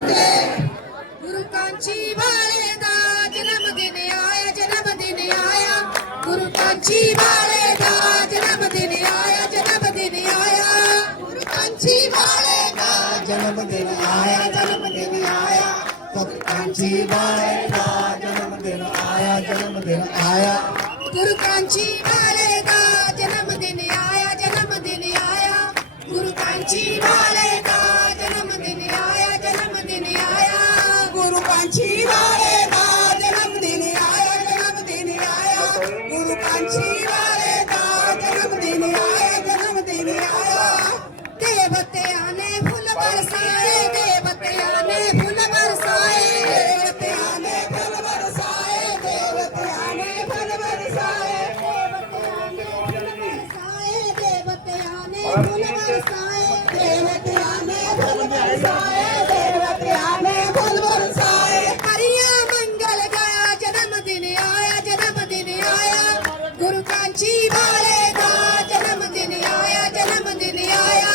गुरु कांची वाले दा जन्मदिन आया, जन्मदिन आया। गुरु कांची वाले दा जन्मदिन आया, जन्मदिन आया। गुरु कांची वाले दा जन्मदिन आया, जन्मदिन आया। गुरु कांची वाले दा जन्मदिन आया, जन्मदिन आया। गुरु कांची वाले दा जन्मदिन आया, जन्मदिन आया। गुरु कांची वाले दा जन्मदिन आया, जन्मदिन आया। गुरु कांची वाले दा जन्मदिन आया, जन्मदिन आया। गुरु कांची वाले दा जन्मदिन आया, जन्मदिन आया। देवत्यां ने फूल बरसाए, देवत्यां ने फूल बरसाए। देवत्यां ने फूल बरसाए, देवत्यां ने फूल बरसाए। देवत्यां ने फूल बरसाए, देवत्यां ने फूल बरसाए। देवत्यां ने फूल बरसाए, देवत्यां ने फूल बरसाए। हरिया मंगल गाया, जन्मदिन आया, जन्मदिन आया। गुरु कांची वाले दा जन्मदिन आया, जन्मदिन आया।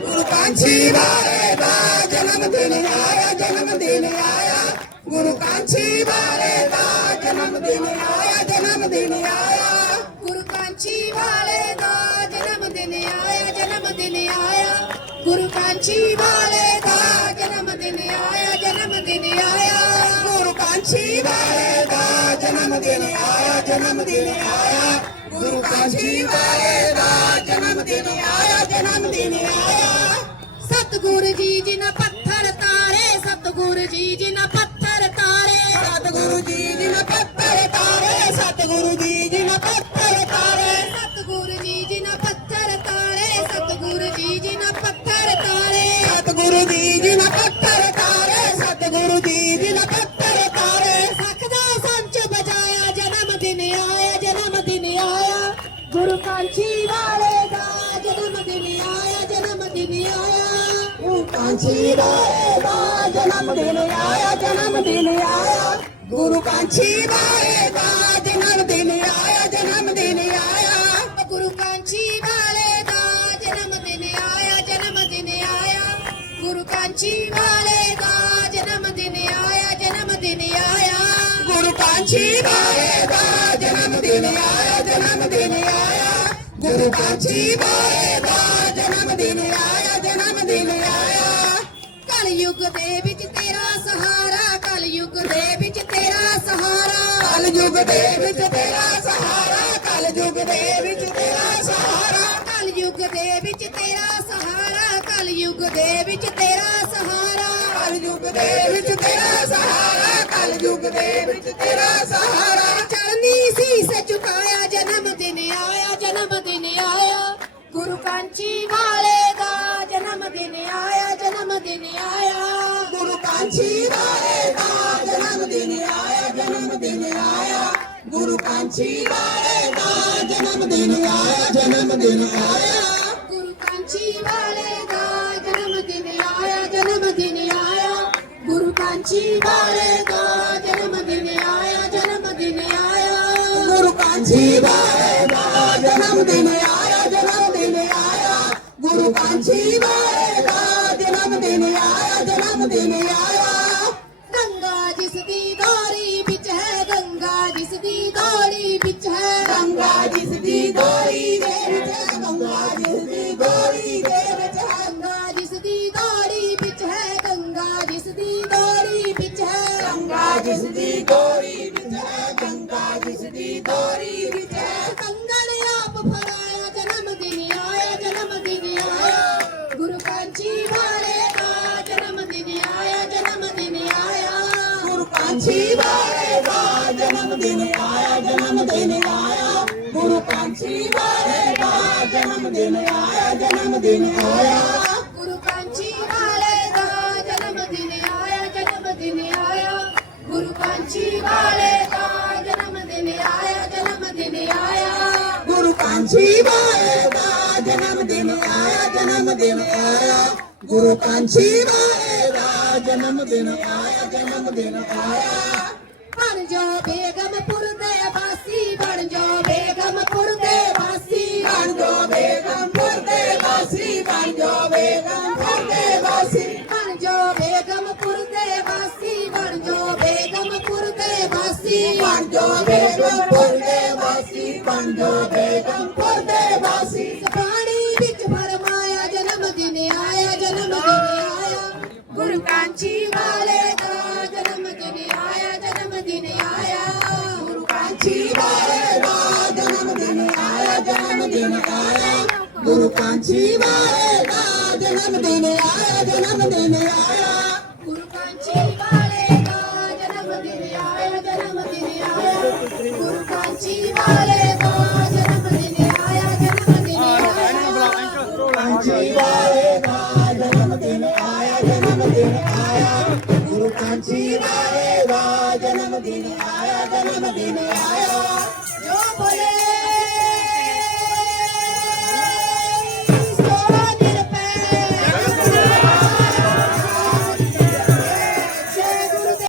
गुरु कांची वाले दा जन्मदिन आया, जन्मदिन आया। गुरु कांची वाले दा जन्मदिन आया, जन्मदिन आया। गुरु कांची वाले दा जन्मदिन आया, जन्मदिन आया। गुरु कांची वाले दा जन्मदिन आया, जन्मदिन आया। गुरु कांची वाले दा जन्मदिन आया, जन्मदिन आया। गुरु कांची वाले दा जन्मदिन आया, जन्मदिन आया। सतगुरु जी जिन्हें पत्थर तारे, सतगुरु जी जिन्हें पत्थर तारे। सतगुरु जी जिन्हें पत्थर तारे, सतगुरु जी जिन्हें पत्थर तारे। सतगुरु जी जिन्हें पत्थर तारे, सतगुरु जी जिन्हें पत्थर तारे। सतगुरु जी जिन्हें पत्थर तारे, सतगुरु जी जिन्हें पत्थर तारे। सखदा संच बजाया, जन्मदिन आया, जन्मदिन आया। गुरु कांची वाले दा जन्मदिन आया, जन्मदिन आया। गुरु कांची वाले दा जन्मदिन आया, जन्मदिन आया। गुरु कांची वाले दा जन्मदिन आया, जन्मदिन आया। गुरु कांची वाले दा जन्मदिन आया, जन्मदिन आया। गुरु कांची वाले दा जन्मदिन आया, जन्मदिन आया। गुरु कांची वाले दा जन्मदिन आया, जन्मदिन आया। गुरु कांची वाले दा जन्मदिन आया, जन्मदिन आया। कलयुग दे विच तेरा सहारा, कलयुग दे विच तेरा सहारा। कलयुग दे विच तेरा सहारा, कलयुग दे विच तेरा सहारा। कलयुग दे विच तेरा सहारा, कलयुग दे विच तेरा सहारा। कलयुग दे विच तेरा सहारा, कलयुग दे विच तेरा सहारा। चरनी शीस झुकाया, जन्मदिन आया, जन्मदिन आया। गुरु कांची वाले दा जन्मदिन आया, जन्मदिन आया। गुरु कांची वाले दा जन्मदिन आया, जन्मदिन आया। गुरु कांची वाले दा जन्मदिन आया, जन्मदिन आया। गुरु कांची वाले दा जन्मदिन आया, जन्मदिन आया। गुरु कांची वाले दा जन्मदिन आया, जन्मदिन आया। गुरु कांची वाले दा जन्मदिन आया, जन्मदिन आया। गुरु कांची वाले दा जन्मदिन आया, जन्मदिन आया। गंगा जिसदी गौरी बिच है, गंगा जिसदी गौरी बिच है। गंगा जिसदी गौरी दे विच है, गंगा जिसदी गौरी दे विच है। गंगा जिसदी गौरी बिच है, गंगा जिसदी गौरी बिच है। गंगा जिसदी गौरी विच है, गंगा जिसदी गौरी विच है। कंगन आप फराया, जन्मदिन आया, जन्मदिन आया। गुरु कांची वाले का जन्मदिन आया, जन्मदिन आया। गुरु कांची वाले दा जन्मदिन आया, जन्मदिन आया। गुरु कांची वाले दा जन्मदिन आया, जन्मदिन आया। गुरु कांची वाले का जन्मदिन आया, जन्मदिन आया। गुरु कांची वाले का जन्मदिन आया, जन्मदिन आया। गुरु कांची वाले दा जन्मदिन आया, जन्मदिन आया। गुरु कांची वाले दा जन्मदिन आया, जन्मदिन आया। बन जाओ बेगमपुर दे वासी, बन जाओ बेगमपुर दे वासी। बन जो बेगमपुर दे वासी, बन जो बेगमपुर दे वासी। बन जाओ बेगमपुर ਪੰਜੋ ਬੇਗਮਪੁਰ ਦੇ ਵਾਸੀ ਪੰਜੋ ਬੇਗਮਪੁਰ ਦੇ ਵਾਸੀ ਪਾਣੀ ਵਿੱਚ ਫਰਮਾਇਆ ਜਨਮ ਦਿਨ ਆਇਆ ਜਨਮ ਦਿਨ ਆਇਆ ਗੁਰੂ ਕਾਂਚੀ ਵਾਲੇ ਦਾ ਜਨਮ ਦਿਨ ਆਇਆ ਜਨਮ ਦਿਨ ਆਇਆ ਗੁਰੂ ਕਾਂਚੀ ਵਾਲੇ ਦਾ ਜਨਮ ਦਿਨ ਆਇਆ ਜਨਮ ਦਿਨ ਆਇਆ ਗੁਰੂ ਕਾਂਚੀ ਵਾਲੇ ਦਾ ਜਨਮ ਦਿਨ ਆਇਆ ਜਨਮ ਦਿਨ ਆਇਆ ਗੁਰੂ ਕਾਂਚੀ ਵਾਲੇ ਦਾ ਜਨਮ ਦਿਨ ਆਇਆ ਜਨਮ ਦਿਨ ਆਇਆ ਗੁਰੂ ਕਾਂਚੀ ਵਾਲੇ ਦਾ ਜਨਮ ਦਿਨ ਆਇਆ ਜਨਮ ਦਿਨ ਆਇਆ ਕਾਂਚੀ ਵਾਲੇ ਦਾ ਜਨਮ ਦਿਨ ਆਇਆ ਜਨਮ ਦਿਨ ਆਇਆ ਗੁਰੂ ਕਾਂਚੀ ਵਾਲੇ ਦਾ ਜਨਮ ਦਿਨ ਆਇਆ ਜਨਮ ਦਿਨ ਆਇਆ